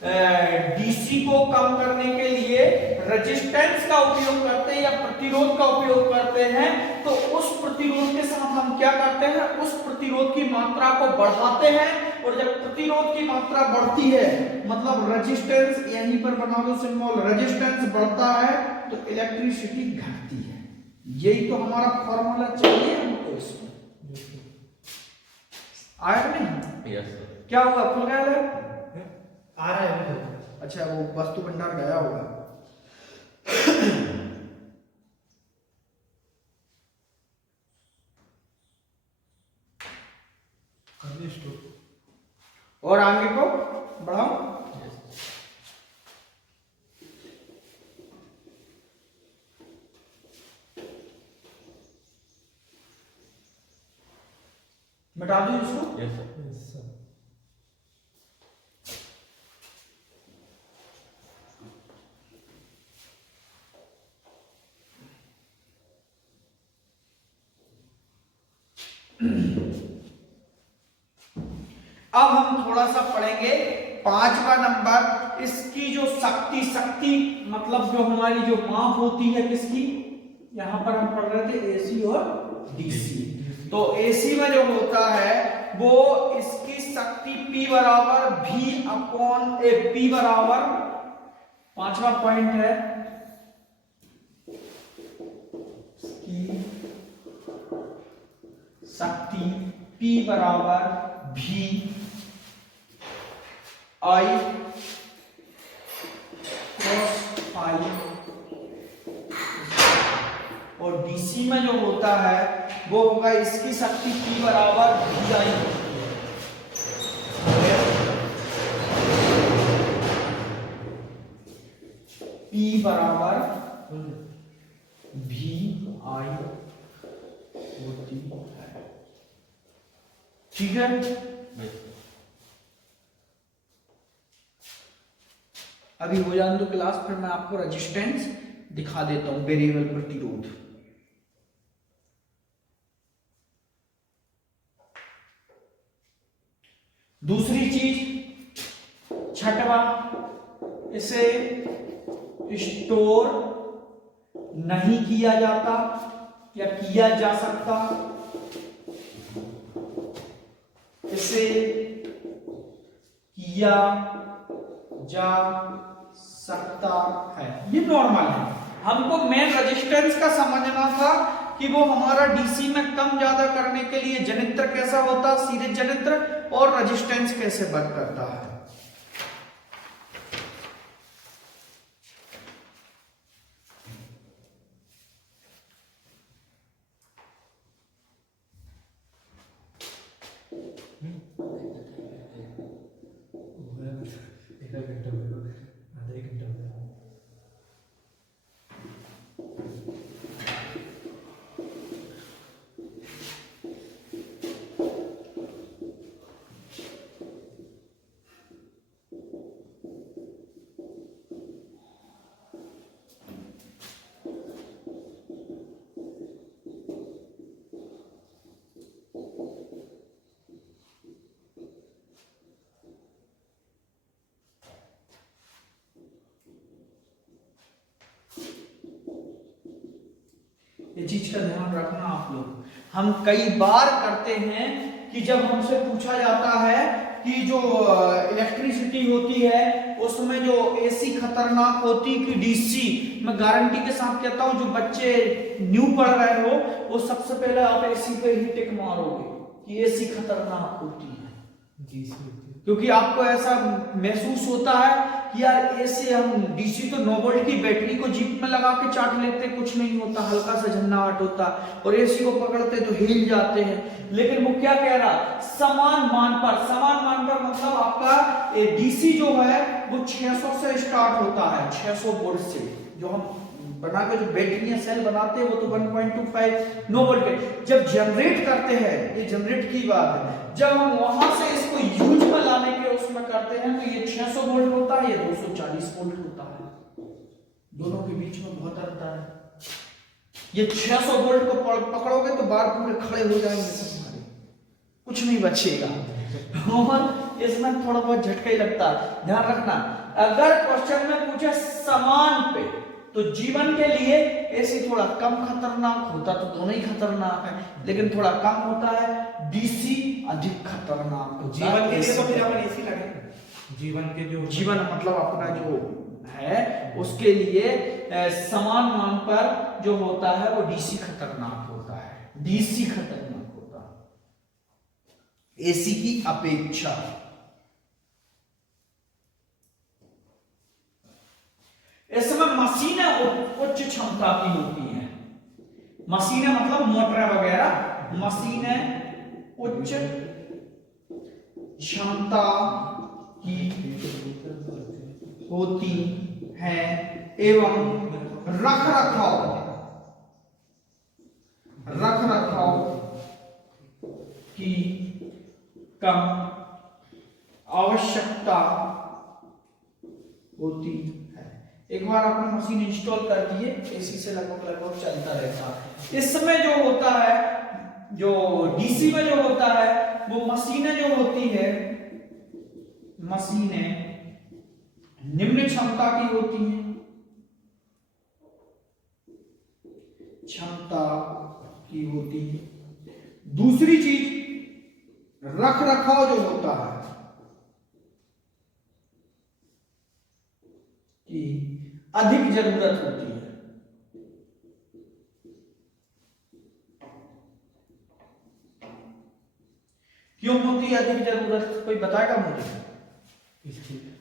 डीसी को कम करने के लिए रेजिस्टेंस का उपयोग करते हैं या प्रतिरोध का उपयोग करते हैं, तो उस प्रतिरोध के साथ हम क्या करते हैं, उस प्रतिरोध की मात्रा को बढ़ाते हैं। और जब प्रतिरोध की मात्रा बढ़ती है, मतलब रेजिस्टेंस, यहीं पर बना दो सिंबल, रेजिस्टेंस बढ़ता है तो इलेक्ट्रिसिटी घटती है। यही तो हमारा फॉर्मूला चाहिए हमको इसमें। आया नहीं? यस। क्या हुआ, खुल गया है? आ रहा है। अच्छा, वो वस्तु भंडार गया होगा। और आगे को बढ़ाओ। मिटा दूं इसको? Yes sir. अब हम थोड़ा सा पढ़ेंगे पांचवा नंबर, इसकी जो शक्ति मतलब जो हमारी जो माप होती है किसकी, यहां पर हम पढ़ रहे थे एसी और डीसी। तो एसी में जो होता है वो इसकी शक्ति P बराबर V अपॉन P बराबर, पांचवा पॉइंट है की शक्ति P बराबर V I cos phi, और डीसी में जो होता है वो होगा इसकी शक्ति P बराबर VI होती है, P बराबर VI होती है। ठीक है, अभी हो जाने दो क्लास, फिर मैं आपको रेजिस्टेंस दिखा देता हूं, वेरिएबल प्रतिरोध। दूसरी चीज, छठवा, इसे स्टोर नहीं किया जाता या किया जा सकता, इसे किया जा सकता है, ये नॉर्मल है। हमको मेन रेजिस्टेंस का समझना था कि वो हमारा डीसी में कम ज्यादा करने के लिए जनित्र कैसा होता, सीरीज जनित्र, और रेजिस्टेंस कैसे वर्क करता है। ये चीज का ध्यान रखना आप लोग। हम कई बार करते हैं कि जब हमसे पूछा जाता है कि जो इलेक्ट्रिसिटी होती है उसमें जो एसी खतरनाक होती कि डीसी, मैं गारंटी के साथ कहता हूं जो बच्चे न्यू पढ़ रहे हो वो सबसे पहले आप एसी पे ही टिक मारोगे कि एसी खतरनाक होती है, क्योंकि आपको ऐसा महसूस होता है कि यार एसी, हम डीसी तो 9 वोल्ट की बैटरी को जीप में लगा के चाट लेते, कुछ नहीं होता, हल्का सा झन्नाहट होता, और एसी को पकड़ते तो हिल जाते हैं। लेकिन वो क्या कह रहा, समान मान पर मतलब आपका डीसी जो है वो 600 से स्टार्ट होता है, 600 वोल्ट से। जो हम बना के जो बैटरी सेल बनाते हैं वो तो 1.25 9 वोल्ट के, जब जनरेट करते हैं, ये जनरेट की बात है, जब हम वहां से इसको यूज में लाने के उसमें करते हैं तो ये 600 वोल्ट होता है, ये 240 वोल्ट होता है, दोनों के बीच में बहुत अंतर है। ये 600 वोल्ट को पकड़ोगे तो बार पूरे खड़े हो जाएंगे तुम्हारे, कुछ नहीं बचेगा, और इसमें थोड़ा बहुत झटका ही लगता है। ध्यान रखना, अगर क्वेश्चन में पूछे समान पे तो जीवन के लिए ऐसे थोड़ा कम खतरनाक होता, तो दोनों ही खतरनाक है, लेकिन थोड़ा कम होता है, डीसी अधिक खतरनाक होता है। जीवन के लिए तो फिर अपन एसी लगे, जीवन के जो जीवन मतलब अपना जो है उसके लिए समान मान पर जो होता है वो डीसी खतरनाक होता है, डीसी खतरनाक होता है एसी की अपेक्षा। इसमें मशीनें उच्च क्षमता की होती हैं, मशीनें मतलब मोटर वगैरह, मशीनें उच्च क्षमता की होती हैं एवं रख रखाव की कम आवश्यकता होती है। एक बार आपने मशीन इंस्टॉल कर दिए, एसी से लगभग चलता रहता है। इस समय जो होता है, जो डीसी में जो होता है, वो मशीनें जो होती है, मशीनें निम्न क्षमता की होती हैं, क्षमता की होती है। दूसरी चीज रख रखाव जो होता है कि अधिक जरूरत होती है। क्यों होती है अधिक जरूरत, कोई बताएगा मुझे?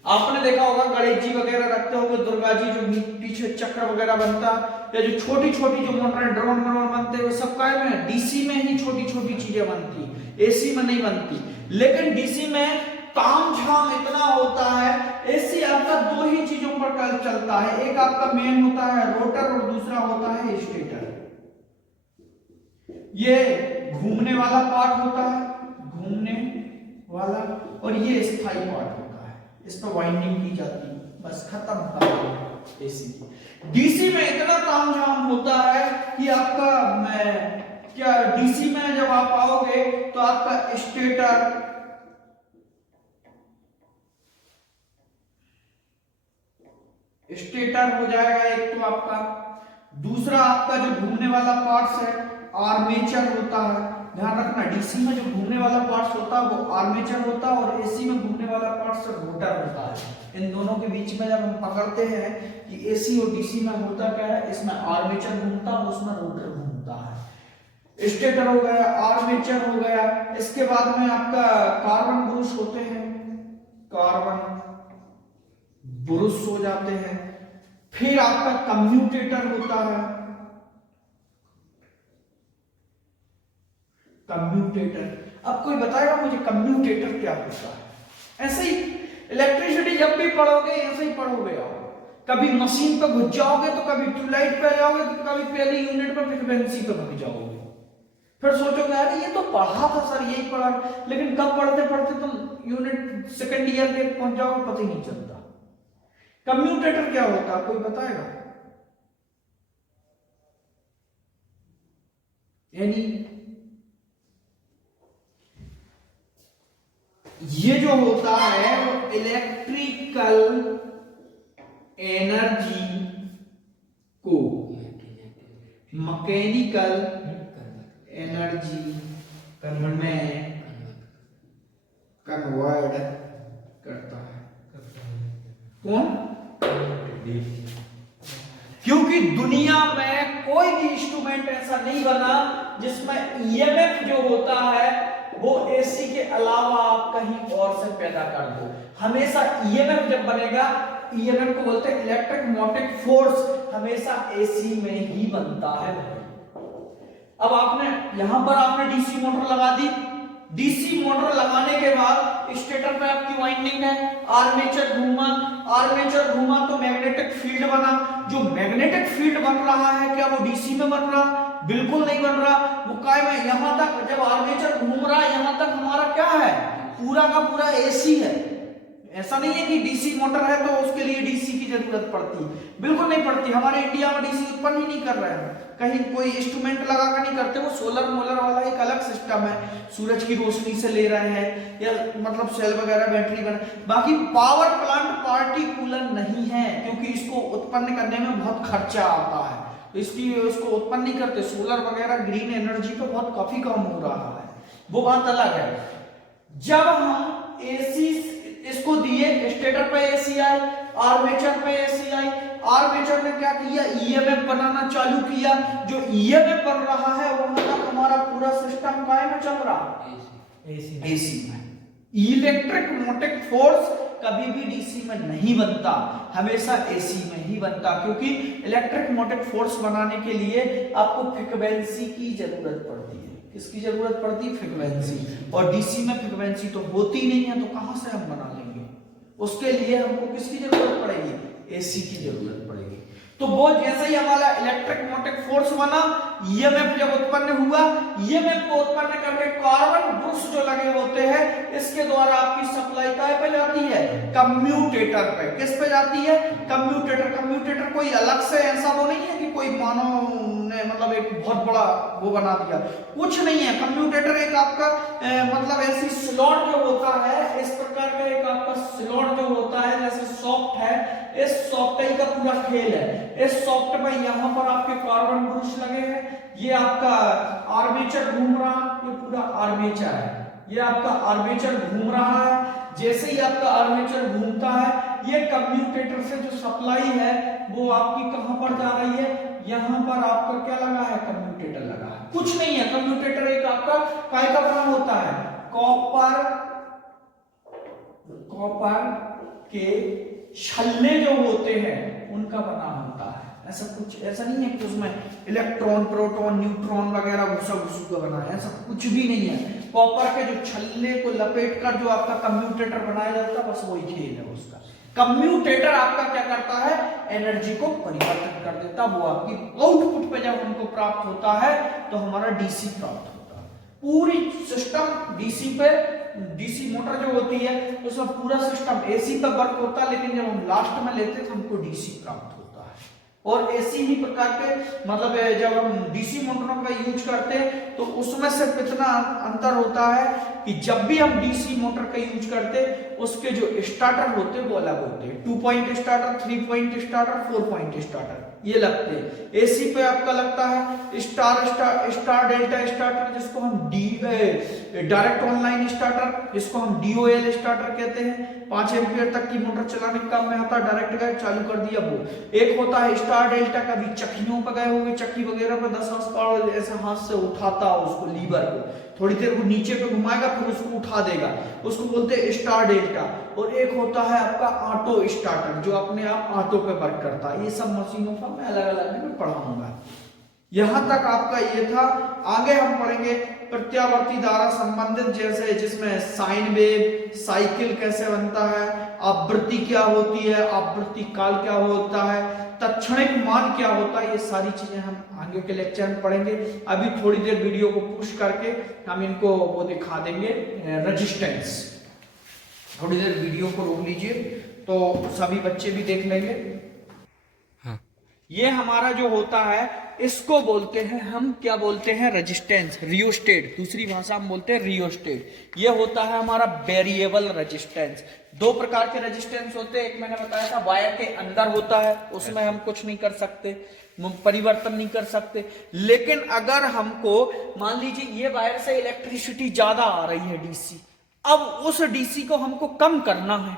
आपने देखा होगा गणेश जी वगैरह रखते होंगे, दुर्गा जी जो पीछे चक्र वगैरह बनता, या जो छोटी छोटी जो मोटर ड्रोन बनते हैं, वो सब काय में डीसी में ही छोटी छोटी चीजें बनती, एसी में नहीं बनती। लेकिन डीसी में ताम झाम इतना होता है। एसी आपका दो ही चीजों पर कल चलता है, एक आपका मेन होता है रोटर और दूसरा होता है स्टेटर। ये घूमने वाला पार्ट होता है, घूमने वाला, और ये स्थायी पार्ट होता है, इस पर वाइंडिंग की जाती है, बस खत्म एसी। डीसी में इतना तामझाम होता है कि आपका क्या डीसी में जब आप आओगे तो आपका स्टेटर हो जाएगा एक तो आपका, दूसरा आपका जो घूमने वाला पार्ट्स है आर्मेचर होता है। ध्यान रखना, डीसी में जो घूमने वाला पार्ट्स होता है वो आर्मेचर होता है, और एसी में घूमने वाला पार्ट्स रोटर होता है। इन दोनों के बीच में जब हम पकड़ते हैं कि एसी और डीसी में होता क्या है, इसमें आर्मेचर घूमता है, उसमें रोटर घूमता है। स्टेटर हो गया, आर्मेचर हो गया, इसके बाद में आपका कार्बन ब्रुश होते हैं, कार्बन ब्रुश हो जाते हैं। फिर आपका कम्यूटेटर होता है, कम्यूटेटर। अब कोई बताएगा मुझे कम्यूटेटर क्या होता है? ऐसे ही इलेक्ट्रिसिटी जब भी पढ़ोगे ऐसे ही पढ़ोगे आओ, कभी मशीन पे घुस जाओगे तो कभी ट्यूबलाइट पे जाओगे तो कभी पहले यूनिट पर फ्रीक्वेंसी पे घुस जाओगे, फिर सोचोगे अरे ये तो पढ़ा था सर, यही पढ़ा, लेकिन कब पढ़ते पढ़ते तुम यूनिट सेकंड ईयर के पहुंच जाओगे पता ही नहीं चलता। कम्यूटेटर क्या होता है, कोई बताएगा? यानी ये जो होता है वो इलेक्ट्रिकल एनर्जी को मैकेनिकल एनर्जी में कन्वर्ट करता है। कौन? क्योंकि दुनिया में कोई भी इंस्ट्रूमेंट ऐसा नहीं बना जिसमें ईएमएफ जो होता है वो एसी के अलावा आप कहीं और से पैदा कर दो। हमेशा ईएमएफ जब बनेगा, ईएमएफ को बोलते हैं इलेक्ट्रिक मोटिव फोर्स, हमेशा एसी में ही बनता है। अब आपने यहां पर आपने डीसी मोटर लगा दी, डीसी मोटर लगाने के बाद स्टेटर पे आपकी वाइंडिंग है, आर्मेचर घूमा तो मैग्नेटिक फील्ड बना। जो मैग्नेटिक फील्ड बन रहा है क्या वो डीसी में बन रहा? बिल्कुल नहीं बन रहा। वो काय में यहां तक जब आर्मेचर घूम रहा है यहां तक हमारा क्या है, पूरा का पूरा एसी है। ऐसा नहीं है कि डीसी मोटर है तो उसके लिए डीसी की जरूरत पड़ती, बिल्कुल नहीं पड़ती। हमारे इंडिया में डीसी उत्पन्न ही नहीं कर रहे हैं, कहीं कोई इंस्ट्रूमेंट लगा कर नहीं करते। वो सोलर मोलर वाला एक अलग सिस्टम है, सूरज की रोशनी से ले रहे हैं, या मतलब सेल वगैरह बैटरी बना। बाकी पावर प्लांट पार्टिकुलर नहीं है, क्योंकि इसको उत्पन्न करने में बहुत खर्चा आता है, तो इसलिए उसको उत्पन्न नहीं करते। सोलर वगैरह ग्रीन एनर्जी पे बहुत काफी कम हो रहा है, वो बात अलग है। जब हम एसी इसको दिए, स्टेटर पे एसी आई, आर्मेचर पे एसी आई, आर्मेचर ने क्या किया, ईएमएफ बनाना चालू किया। जो ईएमएफ बन रहा है वहां तक हमारा पूरा सिस्टम काय में चल रहा है, एसी में। इलेक्ट्रिक मोटिव फोर्स कभी भी डीसी में नहीं बनता, हमेशा एसी में ही बनता, क्योंकि इलेक्ट्रिक मोटिव फोर्स बनाने के लिए आपको फ्रीक्वेंसी की जरूरत पड़ती है। किसकी जरूरत पड़ती है? फ्रीक्वेंसी। और डीसी में फ्रीक्वेंसी तो होती नहीं है, तो कहां से हम बना लेंगे? उसके लिए हमको किसकी जरूरत पड़ेगी? एसी की जरूरत पड़ेगी। तो वो जैसे ही हमारा इलेक्ट्रिक मोटिव फोर्स बना, ईएमएफ जब उत्पन्न हुआ, ईएमएफ को उत्पन्न करके कार्बन ब्रुश जो लगे होते हैं इसके द्वारा आपकी सप्लाई काय पे जाती है, कम्यूटेटर पे। किस पे जाती है, कम्यूटेटर। कम्यूटेटर कोई अलग से ऐसा वो नहीं है कि कोई मानव ने मतलब एक बहुत बड़ा वो बना दिया, कुछ नहीं है। कम्यूटेटर एक आपका मतलब ऐसी स्लॉट जो होता है, इस प्रकार का एक आपका स्लॉट जो होता है जैसे सॉफ्ट है, इस सॉफ्टवेयर का पूरा खेल है। इस सॉफ्ट में यहाँ पर आपके कार्बन ब्रुश लगे हैं, ये आपका आर्मेचर घूम रहा, ये पूरा आर्मेचर है, ये आपका आर्मेचर घूम रहा है। जैसे ही आपका आर्मेचर घूमता है, ये कम्यूटेटर से जो सप्लाई है वो आपकी कहां पर जा रही है, यहां पर आपका क्या लगा है, कम्यूटेटर लगा है। कुछ नहीं है, कम्यूटेटर एक आपका काय का काम होता है, कॉपर के छल्ले जो होते हैं उनका बना होता है। ऐसा कुछ ऐसा नहीं है कि उसमें इलेक्ट्रॉन, प्रोटॉन, न्यूट्रॉन वगैरह घुसा घुसू का बना है, ऐसा कुछ भी नहीं है। कॉपर के जो छल्ले को लपेट कर जो आपका कम्यूटेटर बनाया जाता है, बस वही खेल है उसका। कम्यूटेटर आपका क्या करता है, एनर्जी को परिवर्तित कर देता, वो आपकी आउटपुट पे जब हमको प्राप्त होता है तो हमारा डीसी प्राप्त होता है। पूरी सिस्टम डीसी पे, डीसी मोटर जो होती है उसमें पूरा सिस्टम एसी पे वर्क होता है, लेकिन जब हम लास्ट में लेते हैं तो हमको डीसी प्राप्त होता है। और ऐसी ही प्रकार के मतलब जब हम डीसी मोटरों का यूज करते हैं तो उसमें सिर्फ इतना अंतर होता है कि जब भी हम डीसी मोटर का यूज करते उसके जो स्टार्टर होते हैं वो अलग होते हैं। 2 point starter, 3 point starter, 4 point starter ये लगते हैं। एसी पे आपका लगता है स्टार डेल्टा स्टार्टर, जिसको हम डायरेक्ट ऑनलाइन स्टार्टर, जिसको हम डीओएल स्टार्टर कहते हैं। 5 एम्पियर तक की मोटर चलाने के काम में आता है, डायरेक्ट गए चालू कर दिया वो। एक होता है स्टार डेल्टा, कभी चक्कियों पर गए होंगे, चक्की वगैरह पर 10 पावर ऐसे हाथ से उठाता उसको, लीवर को थोड़ी देर वो नीचे पे घुमाएगा फिर उसको उठा देगा, उसको बोलते हैं स्टार डेल्टा। और एक होता है आपका ऑटो स्टार्टर, जो अपने आप ऑटो पे वर्क करता है। ये सब मशीनों का मैं अलग अलग में पढ़ाऊंगा। यहां तक आपका ये था। आगे हम पढ़ेंगे प्रत्यावर्ती धारा संबंधित, जैसे जिसमें साइन वेव, साइकिल कैसे बनता है, आवृत्ति क्या होती है, आवृत्ति काल क्या होता है, तत्क्षणिक मान क्या होता है, ये सारी चीजें हम आगे के लेक्चर में पढ़ेंगे। अभी थोड़ी देर वीडियो को पुश करके हम इनको वो दिखा देंगे, रेजिस्टेंस। थोड़ी देर वीडियो को रोक लीजिए तो सभी बच्चे भी देख लेंगे। हाँ। ये हमारा जो होता है इसको बोलते हैं हम, क्या बोलते हैं, रेजिस्टेंस, रियोस्टेट। दूसरी भाषा में बोलते हैं रियोस्टेट। ये होता है हमारा वेरिएबल रेजिस्टेंस। 2 प्रकार के रेजिस्टेंस होते हैं, एक मैंने बताया था वायर के अंदर होता है, उसमें हम कुछ नहीं कर सकते, परिवर्तन नहीं कर सकते। लेकिन अगर हमको मान लीजिए ये वायर से इलेक्ट्रिसिटी ज्यादा आ रही है डीसी, अब उस डीसी को हमको कम करना है।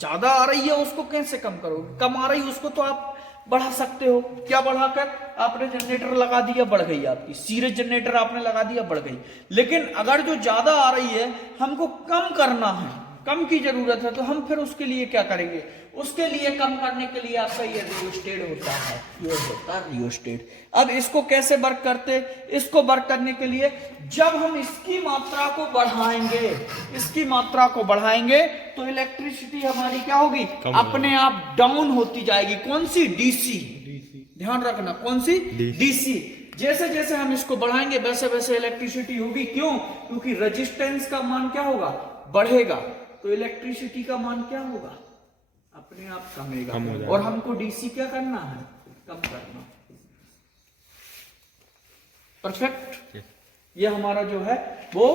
ज्यादा आ रही है उसको कैसे कम करोगे, कम आ रही है उसको तो आप बढ़ा सकते हो। क्या बढ़ाकर, आपने जनरेटर लगा दिया, बढ़ गई आपकी सीरीज जनरेटर आपने लगा दिया, बढ़ गई। लेकिन अगर जो ज्यादा आ रही है हमको कम करना है, कम की जरूरत है, तो हम फिर उसके लिए क्या करेंगे, उसके लिए कम करने के लिए आपका ये रियोस्टेट होता है, ये होता है रियोस्टेट। अब इसको कैसे वर्क करते, इसको वर्क करने के लिए जब हम इसकी मात्रा को बढ़ाएंगे, इसकी मात्रा को बढ़ाएंगे तो इलेक्ट्रिसिटी हमारी क्या होगी, अपने आप डाउन होती जाएगी। कौन सी, डीसी, ध्यान रखना, कौन सी, डीसी। जैसे जैसे हम इसको बढ़ाएंगे वैसे वैसे इलेक्ट्रिसिटी होगी। क्यों, क्योंकि रेजिस्टेंस का मान क्या होगा, बढ़ेगा, तो इलेक्ट्रिसिटी का मान क्या होगा, अपने आप कमेगा। और हमको डीसी क्या करना है, कम करना। परफेक्ट। ये हमारा जो है वो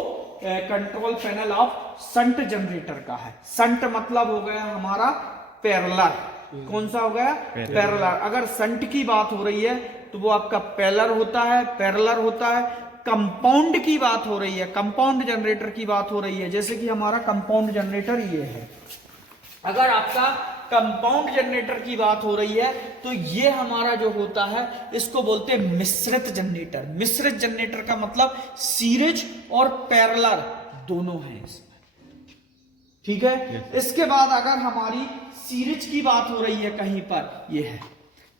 control panel of shunt generator का है। शंट मतलब हो गया हमारा पैरेलल। कौन सा हो गया, पैरेलल। अगर शंट की बात हो रही है तो वो आपका पैरेलल होता है, पैरेलल होता है। कंपाउंड की बात हो रही है, कंपाउंड जनरेटर की बात हो रही है, जैसे कि हमारा कंपाउंड जनरेटर ये है। अगर आपका कंपाउंड जनरेटर की बात हो रही है तो ये हमारा जो होता है इसको बोलते हैं मिश्रित जनरेटर। मिश्रित जनरेटर का मतलब सीरीज और पैरेलल दोनों हैं इसमें, ठीक है। इसके बाद अगर हमारी सीरीज की बात हो रही है कहीं पर, ये है,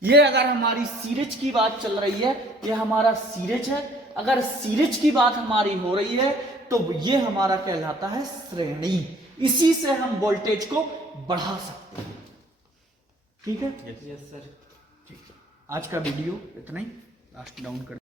ये अगर हमारी सीरीज की बात चल रही है, ये हमारा सीरीज है। अगर सीरीज की बात हमारी हो रही है तो ये हमारा कहलाता है श्रेणी। इसी से हम वोल्टेज को बढ़ा सकते हैं, ठीक है। यस सर, ठीक है। आज का वीडियो इतना ही, लास्ट डाउन कर